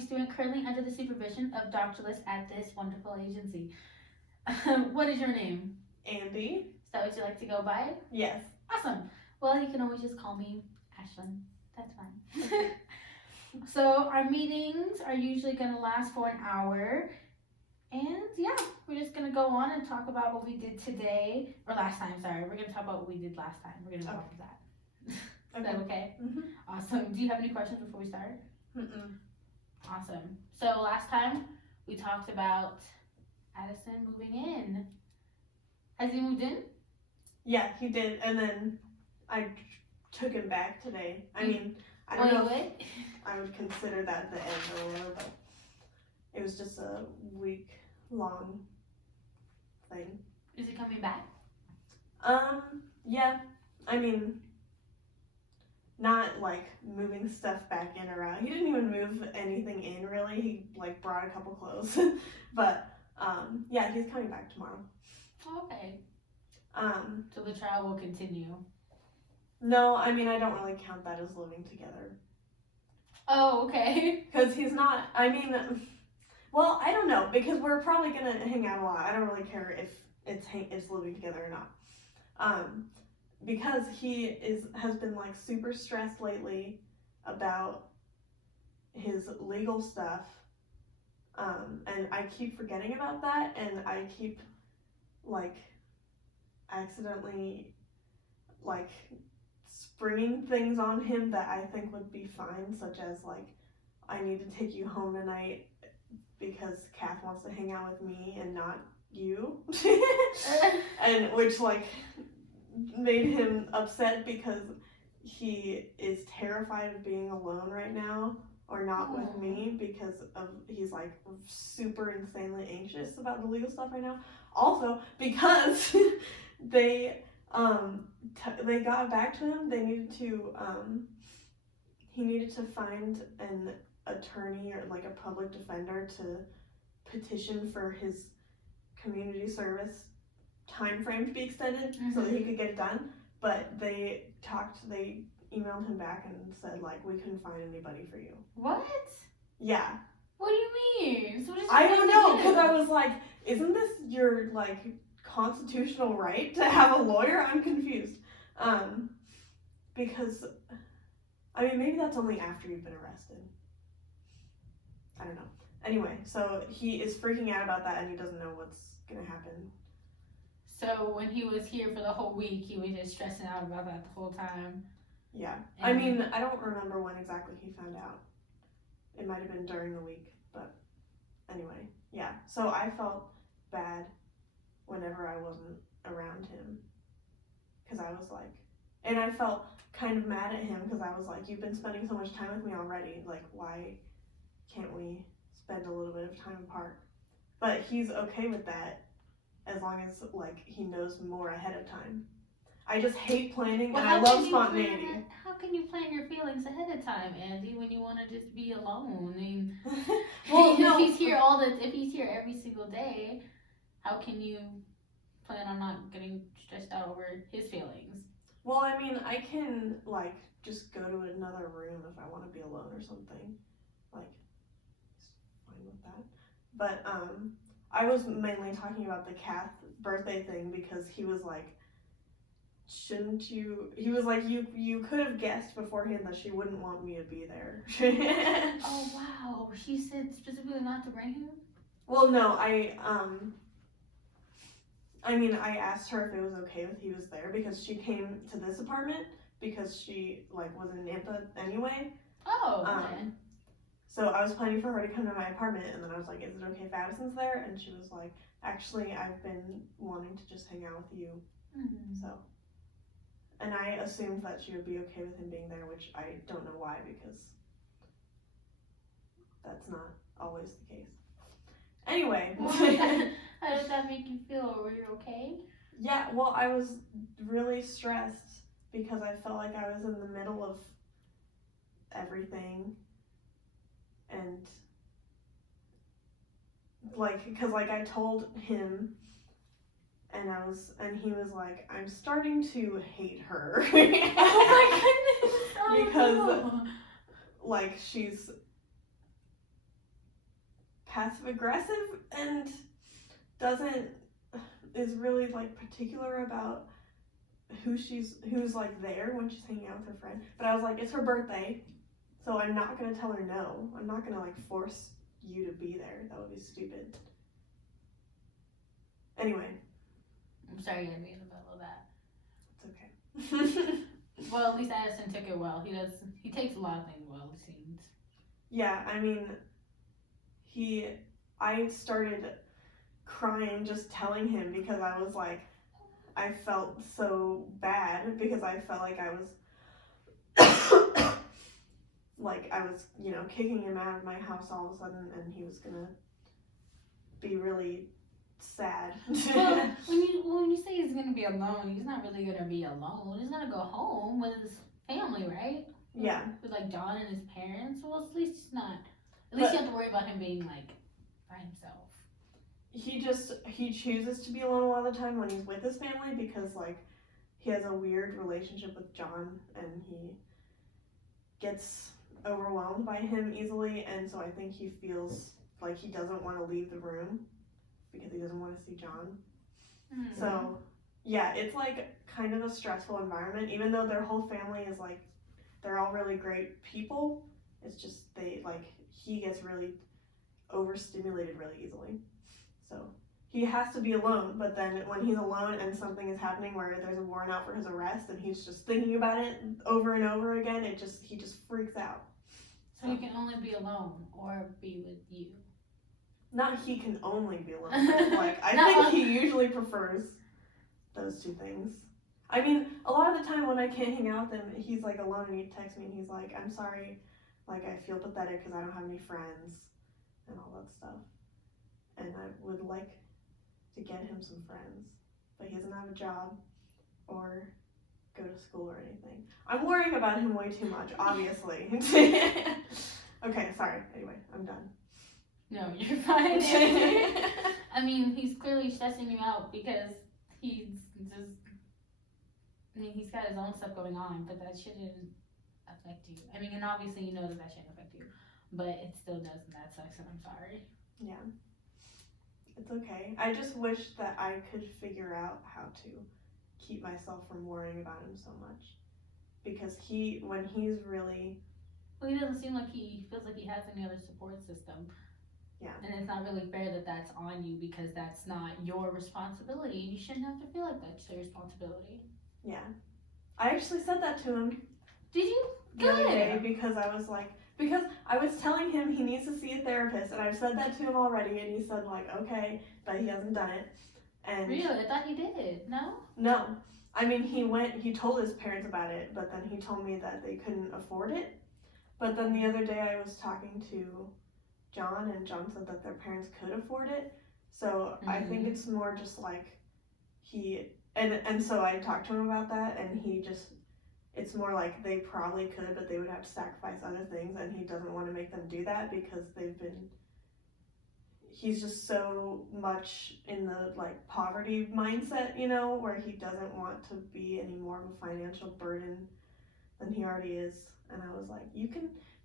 student currently under the supervision of Dr. Liz at this wonderful agency. What is your name? Andy. Is that what you like to go by? Yes. Awesome. Well, you can always just call me Ashlyn. That's fine. So our meetings are usually going to last for an hour. And yeah, we're just going to go on and talk about what we did today. Or last time, sorry. We're going to talk about what we did last time. We're going to go off of that. Is that okay? Mm-hmm. Awesome. Do you have any questions before we start? Mm-mm. Awesome. So last time we talked about Addison moving in. Has he moved in? Yeah, he did, and then I took him back today. I mean, I don't know if I would consider that the end or whatever, but it was just a week-long thing. Is he coming back? Yeah. I mean, not like moving stuff back in or out. He didn't even move anything in really. He like brought a couple clothes, but yeah, he's coming back tomorrow. Okay. So the trial will continue. No, I mean I don't really count that as living together. Oh, okay. Because he's not. I mean, well, I don't know because we're probably gonna hang out a lot. I don't really care if it's living together or not. Because he has been like super stressed lately about his legal stuff. And I keep forgetting about that, and I keep like accidentally like springing things on him that I think would be fine, such as like I need to take you home tonight because Kath wants to hang out with me and not you. And which like made him upset because he is terrified of being alone right now or not with me because of he's like super insanely anxious about the legal stuff right now. Also because they got back to him, they needed to he needed to find an attorney or like a public defender to petition for his community service time frame to be extended so that he could get it done. But they emailed him back and said like we couldn't find anybody for you. What? Yeah. What do you mean? So I don't know, because I was like, isn't this your like constitutional right to have a lawyer? I'm confused. Because I mean maybe that's only after you've been arrested. I don't know. Anyway, so he is freaking out about that and he doesn't know what's gonna happen. So when he was here for the whole week, he was just stressing out about that the whole time. Yeah. I mean, I don't remember when exactly he found out. It might have been during the week, but anyway, yeah. So I felt bad whenever I wasn't around him because I was like, and I felt kind of mad at him because I was like, you've been spending so much time with me already. Like, why can't we spend a little bit of time apart? But he's okay with that as long as like he knows more ahead of time. I just hate planning, and I love spontaneity. How can you plan your feelings ahead of time, Andy, when you want to just be alone? I mean, well, if he's here if he's here every single day, how can you plan on not getting stressed out over his feelings? Well, I mean, I can like just go to another room if I want to be alone or something. Like, it's fine with that. But I was mainly talking about the Kath birthday thing because he was like, shouldn't you? He was like, you could have guessed beforehand that she wouldn't want me to be there. Oh wow, she said specifically not to bring him? Well, no, I mean, I asked her if it was okay if he was there because she came to this apartment because she like was in Nampa anyway. Oh, okay. So I was planning for her to come to my apartment, and then I was like, is it okay if Addison's there? And she was like, actually, I've been wanting to just hang out with you. So, and I assumed that she would be okay with him being there, which I don't know why, because that's not always the case. Anyway. How did that make you feel? Were you okay? Yeah, well, I was really stressed because I felt like I was in the middle of everything. And like, because like I told him, and he was like, I'm starting to hate her. Oh my goodness! Because like she's passive aggressive and is really like particular about who's like there when she's hanging out with her friend. But I was like, it's her birthday, so I'm not gonna tell her no. I'm not gonna like force you to be there. That would be stupid. Anyway. I'm sorry you had to be in the middle of that. It's okay. Well, at least Addison took it well. He takes a lot of things well, it seems. Yeah, I mean, I started crying just telling him because I was like, I felt so bad because I felt like I was kicking him out of my house all of a sudden, and he was gonna be really sad. Well, when you say he's gonna be alone, he's not really gonna be alone. He's gonna go home with his family, right? Yeah. With like John and his parents. Well, at least it's not. At least you have to worry about him being like by himself. He chooses to be alone a lot of the time when he's with his family because like he has a weird relationship with John and he gets overwhelmed by him easily, and so I think he feels like he doesn't want to leave the room because he doesn't want to see John. Mm-hmm. So yeah, it's like kind of a stressful environment, even though their whole family is like, they're all really great people. It's just he gets really overstimulated really easily. So he has to be alone, but then when he's alone and something is happening where there's a warrant out for his arrest and he's just thinking about it over and over again, he just freaks out. So he can only be alone or be with you. Not he can only be alone, but like I think he usually prefers those two things. I mean, a lot of the time when I can't hang out with him, he's like alone and he texts me and he's like, I'm sorry, like I feel pathetic because I don't have any friends and all that stuff. And I would like to get him some friends, but he doesn't have a job or go to school or anything. I'm worrying about him way too much, obviously. Okay, sorry. Anyway, I'm done. No, you're fine. I mean, he's clearly stressing you out because he's got his own stuff going on, but that shouldn't affect you. I mean, and obviously you know that shouldn't affect you, but it still does, and that sucks, and I'm sorry. Yeah. It's okay. I just wish that I could figure out how to keep myself from worrying about him so much. Because when he's really... Well, he doesn't seem like he feels like he has any other support system. Yeah. And it's not really fair that that's on you because that's not your responsibility. You shouldn't have to feel like that's your responsibility. Yeah. I actually said that to him. Did you? The other day because I was telling him he needs to see a therapist, and I've said that to him already, and he said like, okay, but he hasn't done it. And really? I thought he did. No? No. I mean, he told his parents about it, but then he told me that they couldn't afford it. But then the other day I was talking to John, and John said that their parents could afford it. So I think it's more just like and so I talked to him about that, and it's more like they probably could, but they would have to sacrifice other things, and he doesn't want to make them do that because he's just so much in the like poverty mindset, where he doesn't want to be any more of a financial burden than he already is. And I was like,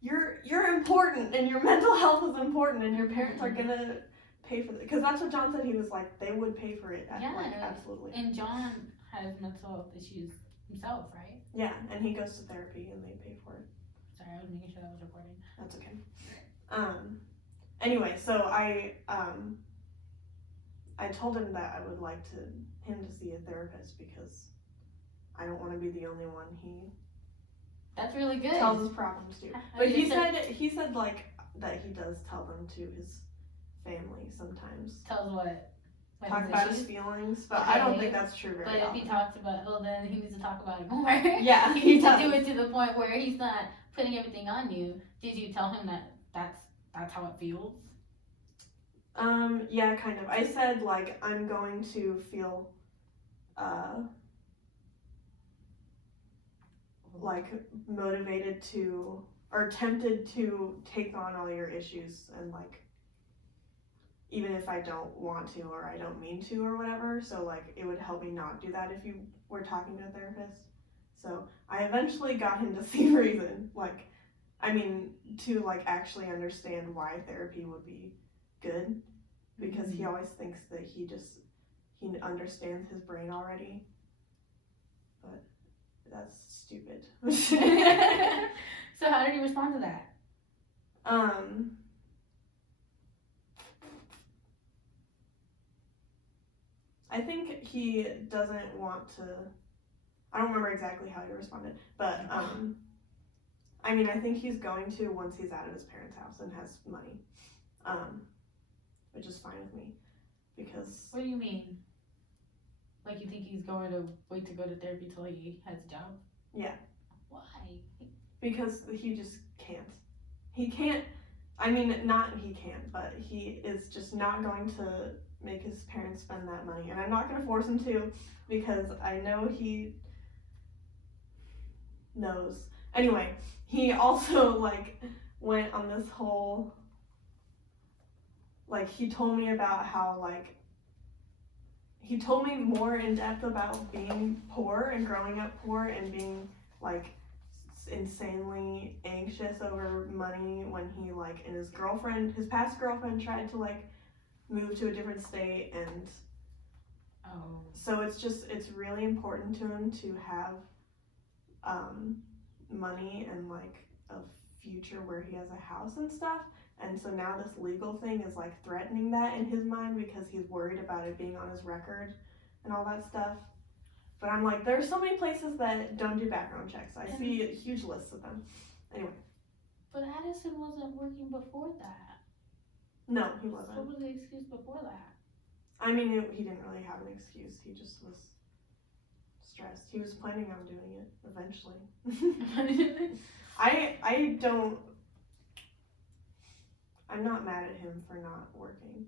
you're important, and your mental health is important, and your parents are gonna pay for it, because that's what John said. He was like, they would pay for it. Absolutely. And John has mental health issues himself, right? Yeah, and he goes to therapy and they pay for it. Sorry, I was making sure that was recording. That's okay. Anyway, so I told him that I would like him to see a therapist because I don't want to be the only one That's really good. tells his problems to. But he said like that he does tell them to his family sometimes. Tells what? Talk about his feelings, but okay. I don't think that's true very often. But if he talks about, then he needs to talk about it more. Yeah, he needs to do it to the point where he's not putting everything on you. Did you tell him that that's how it feels? Yeah, kind of. I said like I'm going to feel like motivated to or tempted to take on all your issues, and like even if I don't want to or I don't mean to or whatever, so like it would help me not do that if you were talking to a therapist. So I eventually got him to see reason, to like actually understand why therapy would be good because he always thinks that he understands his brain already. But that's stupid. So how did he respond to that? I think he doesn't want to. I don't remember exactly how he responded, but I mean, I think he's going to once he's out of his parents' house and has money, which is fine with me, because. What do you mean? Like you think he's going to wait to go to therapy till he has a job? Yeah. Why? Because he just can't. He can't. I mean, not he can't, but he is just not going to make his parents spend that money, and I'm not going to force him to, because I know he knows. Anyway, he also like went on this whole, like, he told me about how, like, he told me more in depth about being poor and growing up poor and being like insanely anxious over money when he like, and his past girlfriend tried to like move to a different state, and so it's really important to him to have money and like a future where he has a house and stuff. And so now this legal thing is like threatening that in his mind because he's worried about it being on his record and all that stuff. But I'm like, there's so many places that don't do background checks. I see huge lists of them. Anyway. But Addison wasn't working before that. No, he wasn't. What was the excuse before that? I mean, he didn't really have an excuse. He just was stressed. He was planning on doing it eventually. I'm not mad at him for not working.